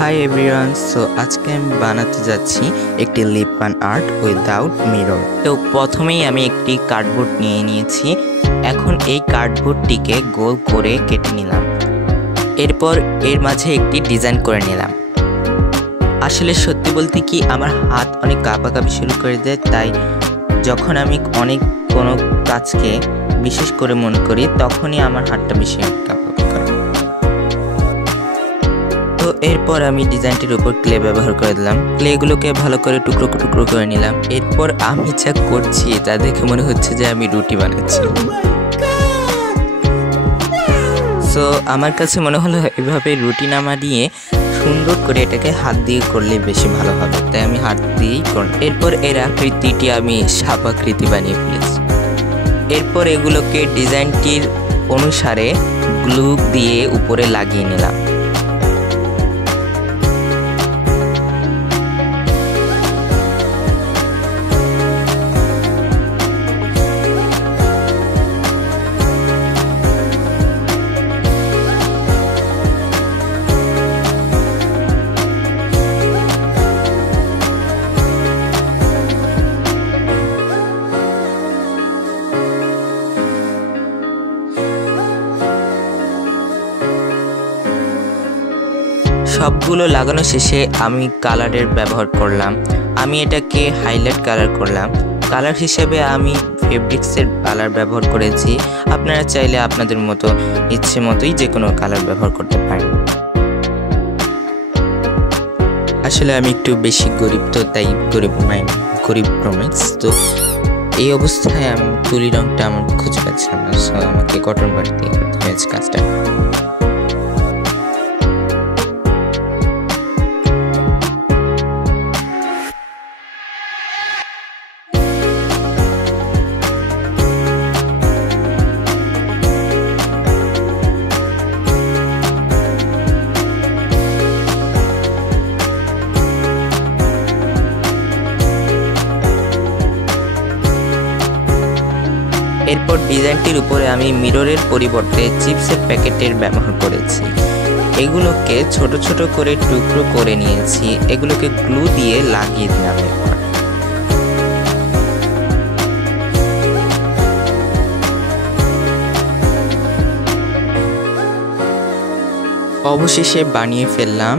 Hi everyone. सो आज के আমি বানাতে যাচ্ছি একটি lip balm art without mirror. তো প্রথমেই আমি একটি কার্ডবোর্ড নিয়ে নিয়েছি। এখন এই কার্ডবোর্ডটিকে গোল করে কেটে নিলাম। এরপর এর মাঝে একটি ডিজাইন করে নিলাম। আসলে সত্যি বলতে কি আমার হাত অনেক কাঁপাকাঁপি শুরু করে দেয়, তাই যখন আমি অনেক কোনো কাজকে বিশেষ করে মনে করি তখনই আমার হাতটা বেশি কাঁপাকাঁপি করে। তো এরপর আমি ডিজাইনটির উপর ক্লে ব্যবহার করে দিলাম। ক্লেগুলোকে ভালো করে টুকরো টুকরো করে নিলাম। এরপর আমি যা করছি তা দেখে মনে হচ্ছে যে আমি রুটি বানাচ্ছি। সো আমার কাছে মনে হলো এভাবে রুটি না বানিয়ে সুন্দর করে এটাকে হাত দিয়ে করলে বেশি ভালো হবে, তাই আমি হাত দিয়েই করলাম। এরপর এর আকৃতিটি আমি সাপ আকৃতি বানিয়ে ফেলেছি। এরপর এগুলোকে ডিজাইনটির অনুসারে গ্লু দিয়ে উপরে লাগিয়ে নিলাম। সবগুলো লাগানো শেষে আমি কালারের ব্যবহার করলাম। আমি এটাকে হাইলাইট কালার করলাম। কালার হিসেবে আমি ফেব্রিক্সের কালার ব্যবহার করেছি। আপনারা চাইলে আপনাদের মতো ইচ্ছে মতোই যে কোনো কালার ব্যবহার করতে পারেন। আসলে আমি একটু বেশি গরিব, তো তাই গরিব প্রমিক্স। তো এই অবস্থায় আমি তুলি রঙটা আমার খুঁজে পাচ্ছিলাম না, সো আমাকে কটন বাড়ি দিয়ে করতে হয়েছে কাজটা। এরপর ডিজাইনটির উপরে আমি মিররের পরিবর্তে চিপসের প্যাকেটের ব্যবহার করেছি। এগুলোকে ছোট ছোট করে টুকরো করে নিয়েছি। এগুলোকে গ্লু দিয়ে লাগিয়ে দিলাম। এরপর অবশেষে বানিয়ে ফেললাম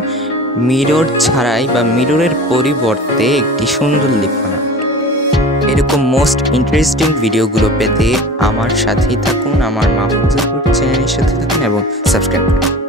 মিরর ছাড়াই বা মিররের পরিবর্তে একটি সুন্দর লিপ বাম। এরকম মোস্ট ইন্টারেস্টিং ভিডিওগুলো পেতে আমার সাথেই থাকুন, আমার মাহফুজুর চ্যানেলের সাথে থাকুন এবং সাবস্ক্রাইব করুন।